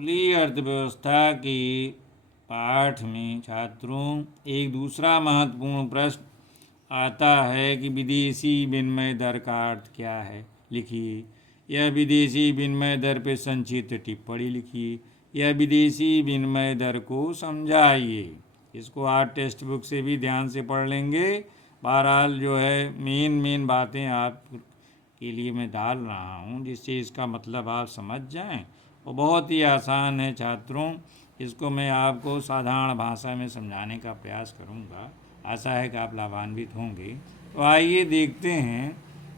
खुली अर्थव्यवस्था के पाठ में छात्रों एक दूसरा महत्वपूर्ण प्रश्न आता है कि विदेशी विनिमय दर का अर्थ क्या है। लिखिए। यह विदेशी विनिमय दर पर संक्षिप्त टिप्पणी लिखिए। यह विदेशी विनिमय दर को समझाइए। इसको आप टेक्स्ट बुक से भी ध्यान से पढ़ लेंगे। बहरहाल जो है मेन बातें आप के लिए मैं डाल रहा हूँ जिससे इसका मतलब आप समझ जाएं। और बहुत ही आसान है छात्रों, इसको मैं आपको साधारण भाषा में समझाने का प्रयास करूँगा। आशा है कि आप लाभान्वित होंगे। तो आइए देखते हैं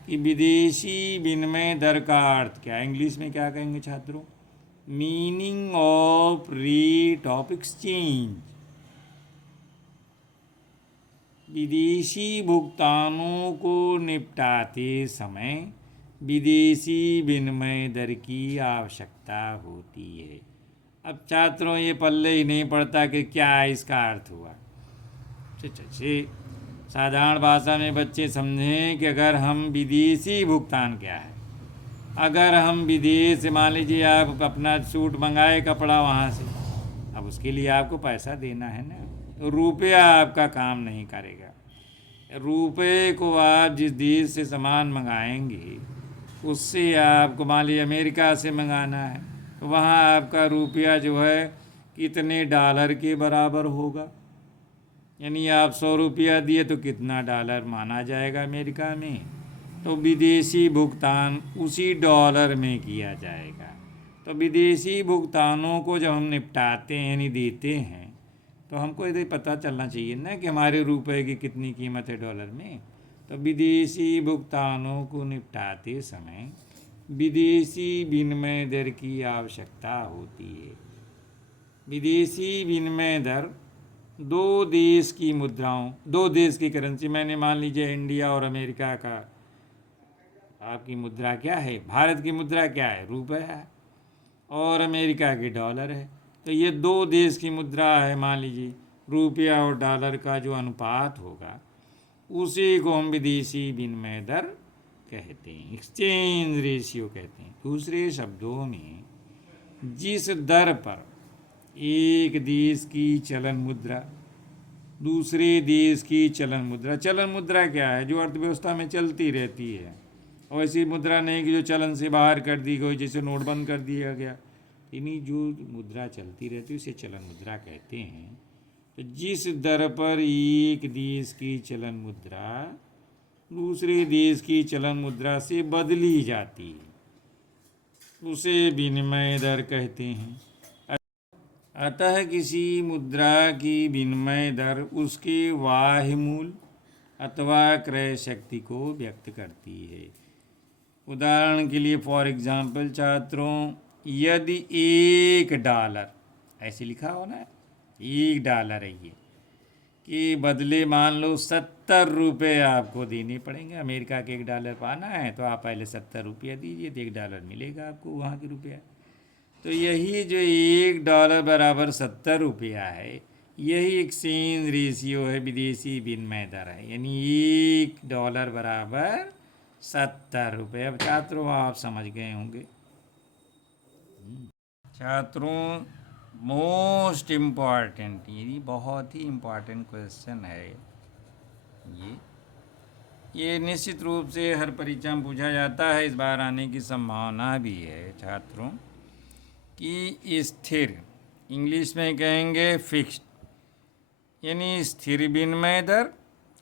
कि विदेशी विनिमय दर का अर्थ क्या है। इंग्लिश में क्या कहेंगे छात्रों? Meaning of rate of exchange. विदेशी भुगतानों को निपटाते समय विदेशी विनिमय दर की आवश्यकता होती है। अब छात्रों ये पल्ले ही नहीं पड़ता कि क्या इसका अर्थ हुआ। साधारण भाषा में बच्चे समझें कि अगर हम विदेशी भुगतान क्या है। अगर हम विदेश से मान लीजिए आप अपना सूट मंगाए कपड़ा वहाँ से, अब उसके लिए आपको पैसा देना है ना, तो रुपया आपका काम नहीं करेगा। रुपये को आप जिस देश से सामान मंगाएंगे उससे आपको मान लीजिए अमेरिका से मंगाना है तो वहाँ आपका रुपया जो है कितने डॉलर के बराबर होगा। यानी आप 100 रुपया दिए तो कितना डॉलर माना जाएगा अमेरिका में। तो विदेशी भुगतान उसी डॉलर में किया जाएगा। तो विदेशी भुगतानों को जब हम निपटाते हैं यानी देते हैं तो हमको ये पता चलना चाहिए ना कि हमारे रुपए की कितनी कीमत है डॉलर में। तो विदेशी भुगतानों को निपटाते समय विदेशी विनिमय दर की आवश्यकता होती है। विदेशी विनिमय दर दो देश की करेंसी, मैंने मान लीजिए इंडिया और अमेरिका का आपकी मुद्रा क्या है, भारत की मुद्रा क्या है, रुपया है, और अमेरिका की डॉलर है। तो ये दो देश की मुद्रा है। मान लीजिए रुपया और डॉलर का जो अनुपात होगा उसी को हम विदेशी विनिमय दर कहते हैं, एक्सचेंज रेशियो कहते हैं। दूसरे शब्दों में जिस दर पर एक देश की चलन मुद्रा दूसरे देश की चलन मुद्रा क्या है? जो अर्थव्यवस्था में चलती रहती है। और ऐसी मुद्रा नहीं कि जो चलन से बाहर कर दी गई, जैसे नोट बंद कर दिया गया। यानी जो मुद्रा चलती रहती है उसे चलन मुद्रा कहते हैं। तो जिस दर पर एक देश की चलन मुद्रा दूसरे देश की चलन मुद्रा से बदली जाती है उसे विनिमय दर कहते हैं। अतः किसी मुद्रा की विनिमय दर उसके बाह्य मूल्य अथवा क्रय शक्ति को व्यक्त करती है। उदाहरण के लिए फॉर एग्जाम्पल छात्रों, यदि $1 ऐसे लिखा हो ना, $1 है ये, कि बदले मान लो 70 रुपये आपको देने पड़ेंगे। अमेरिका के $1 पाना है तो आप पहले 70 रुपया दीजिए तो $1 मिलेगा आपको वहाँ के रुपया। तो यही जो $1 बराबर 70 रुपया है, यही एक्सचेंज रेशियो है, विदेशी विनिमय दर है। यानी $1 बराबर 70 रुपये। अब छात्रों आप समझ गए होंगे। छात्रों मोस्ट इम्पॉर्टेंट, ये बहुत ही इम्पॉर्टेंट क्वेश्चन है। ये निश्चित रूप से हर परीक्षा में पूछा जाता है, इस बार आने की संभावना भी है छात्रों। कि स्थिर, इंग्लिश में कहेंगे फिक्स्ड, यानी स्थिर विनिमय दर,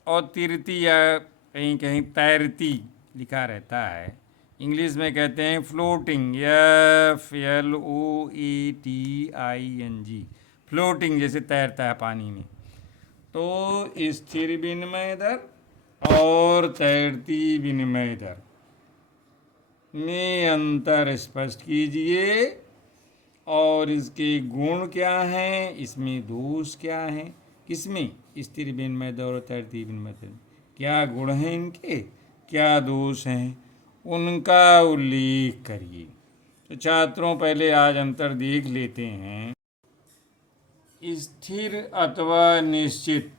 और तिरती या कहीं कहीं तैरती लिखा रहता है, इंग्लिश में कहते हैं फ्लोटिंग, FLOATING, फ्लोटिंग, जैसे तैरता है पानी में। तो स्थिर विनिमय दर और तैरती विनिमय दर में अंतर स्पष्ट कीजिए और इसके गुण क्या हैं, इसमें दोष क्या हैं। किसमें? स्थिर विनिमय दर और तैरती विनिमय दर, क्या गुण हैं इनके, क्या दोष हैं, उनका उल्लेख करिए। तो छात्रों पहले आज अंतर देख लेते हैं। स्थिर अथवा निश्चित,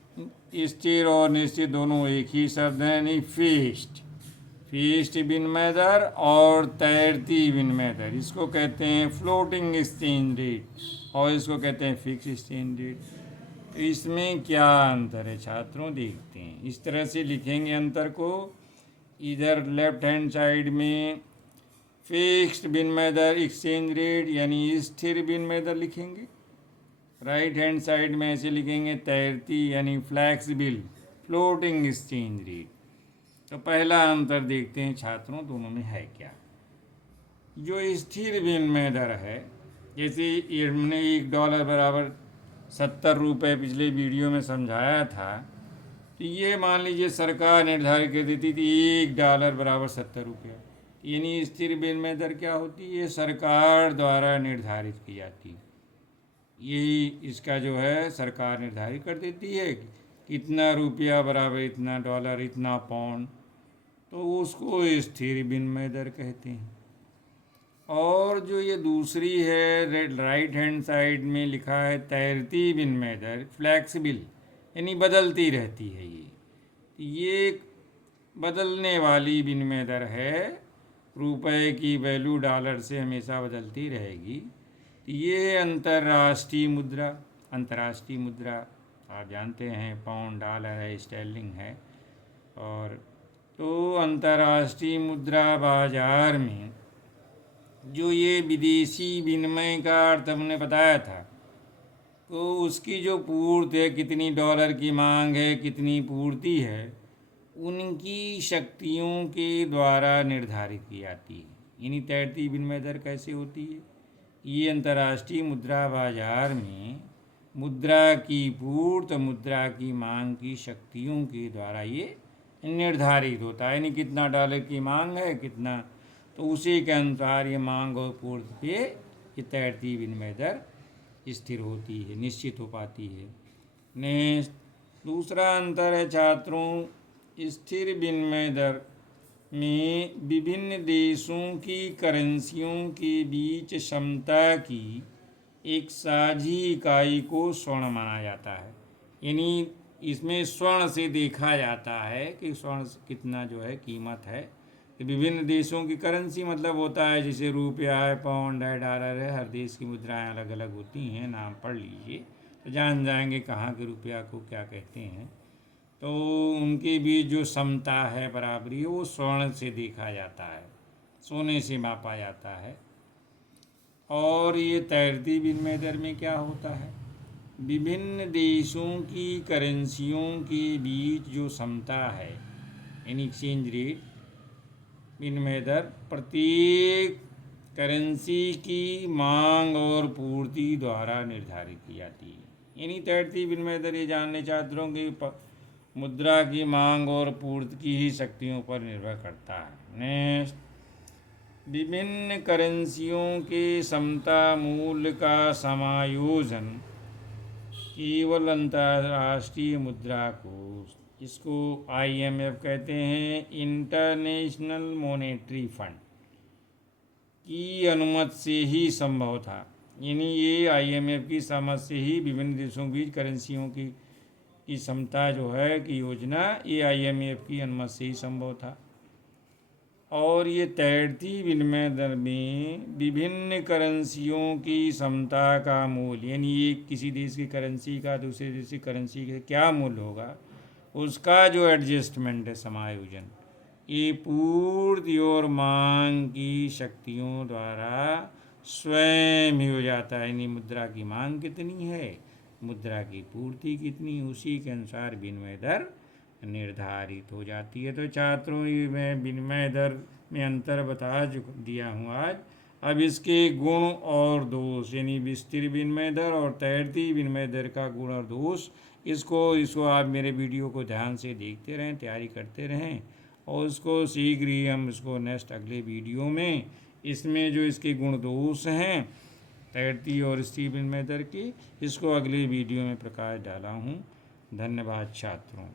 स्थिर और निश्चित दोनों एक ही शब्द हैं, नहीं फिक्स्ड। फिक्स्ड विनिमय दर और तैरती विनिमय दर, इसको कहते हैं फ्लोटिंग एक्सचेंज रेट और इसको कहते हैं फिक्स एक्सचेंज रेट। तो इसमें क्या अंतर है छात्रों, देखते हैं। इस तरह से लिखेंगे अंतर को, इधर लेफ्ट हैंड साइड में फिक्स्ड विनिमय दर एक्सचेंज रेट यानी स्थिर विनिमय दर लिखेंगे, राइट हैंड साइड में ऐसे लिखेंगे तैरती यानी फ्लैक्सिबल फ्लोटिंग एक्सचेंज रेट। तो पहला अंतर देखते हैं छात्रों दोनों में है क्या। जो स्थिर विनिमय दर है, जैसे हमने $1 बराबर 70 रुपये पिछले वीडियो में समझाया था, तो ये मान लीजिए सरकार निर्धारित कर देती थी $1 बराबर 70 रुपये, यानी स्थिर विनिमय दर क्या होती है, ये सरकार द्वारा निर्धारित की जाती है। यही इसका जो है सरकार निर्धारित कर देती है कितना रुपया बराबर इतना डॉलर इतना पाउंड, तो उसको स्थिर विनिमय दर कहते हैं। और जो ये दूसरी है राइट हैंड साइड में लिखा है तैरती विनिमय दर, फ्लैक्सिबल यानी बदलती रहती है। ये बदलने वाली विनिमय दर है, रुपए की वैल्यू डॉलर से हमेशा बदलती रहेगी। ये अंतर्राष्ट्रीय मुद्रा आप जानते हैं पाउंड डॉलर है स्टर्लिंग है। और तो अंतर्राष्ट्रीय मुद्रा बाजार में जो ये विदेशी विनिमय का अर्थ हमने बताया था, तो उसकी जो पूर्ति है, कितनी डॉलर की मांग है कितनी पूर्ति है, उनकी शक्तियों के द्वारा निर्धारित की जाती है। यानी तैरती विनिमय दर कैसे होती है, ये अंतर्राष्ट्रीय मुद्रा बाजार में मुद्रा की पूर्ति मुद्रा की मांग की शक्तियों के द्वारा ये निर्धारित होता है। यानी कितना डॉलर की मांग है कितना, तो उसी के अनुसार ये मांग और पूर्ति पे ये तैरती विनिमय दर स्थिर होती है, निश्चित हो पाती है। नेक्स्ट दूसरा अंतर है छात्रों, स्थिर विनिमय दर में विभिन्न देशों की करेंसियों के बीच क्षमता की एक साझी इकाई को स्वर्ण माना जाता है। यानी इसमें स्वर्ण से देखा जाता है कि स्वर्ण कितना जो है कीमत है। विभिन्न देशों की करेंसी मतलब होता है जैसे रुपया है, पाउंड है, डॉलर है, हर देश की मुद्राएं अलग अलग होती हैं, नाम पढ़ लीजिए तो जान जाएंगे कहाँ के रुपया को क्या कहते हैं। तो उनके बीच जो समता है, बराबरी है, वो स्वर्ण से देखा जाता है, सोने से मापा जाता है। और ये तैरती विनिमय दर में क्या होता है, विभिन्न देशों की करेंसियों के बीच जो समता है यानी एक्सचेंज रेट विनिमय दर प्रत्येक करेंसी की मांग और पूर्ति द्वारा निर्धारित की जाती है। यानी तैरती विनिमय दर ये जानने छात्रों की मुद्रा की मांग और पूर्ति की ही शक्तियों पर निर्भर करता है। नेक्स्ट विभिन्न करेंसियों के समता मूल्य का समायोजन केवल अंतर्राष्ट्रीय मुद्रा कोष, इसको IMF कहते हैं, इंटरनेशनल मॉनेटरी फंड की अनुमति से ही संभव था। यानी ये IMF की समझ से ही विभिन्न देशों के बीच करेंसियों की समता जो है कि योजना, ये IMF की अनुमति से ही संभव था। और ये तैरती विनिमय दर में विभिन्न करेंसियों की समता का मूल्य, यानी ये किसी देश की करेंसी का दूसरे देश की करेंसी का क्या मूल्य होगा, उसका जो एडजस्टमेंट है, समायोजन, ये पूर्ति और मांग की शक्तियों द्वारा स्वयं ही हो जाता है। यानी मुद्रा की मांग कितनी है, मुद्रा की पूर्ति कितनी, उसी के अनुसार विनिमय दर निर्धारित हो जाती है। तो छात्रों ये मैं विनिमय दर में अंतर बता दिया हूँ आज। अब इसके गुण और दोष, यानी स्थिर विनिमय दर और तैरती विनिमय दर का गुण और दोष, इसको आप मेरे वीडियो को ध्यान से देखते रहें, तैयारी करते रहें, और उसको शीघ्र ही हम इसको नेक्स्ट अगले वीडियो में इसमें जो इसके गुण दोष हैं तैरती और स्थिर विनिमय दर की, इसको अगले वीडियो में प्रकाश डाला हूँ। धन्यवाद छात्रों।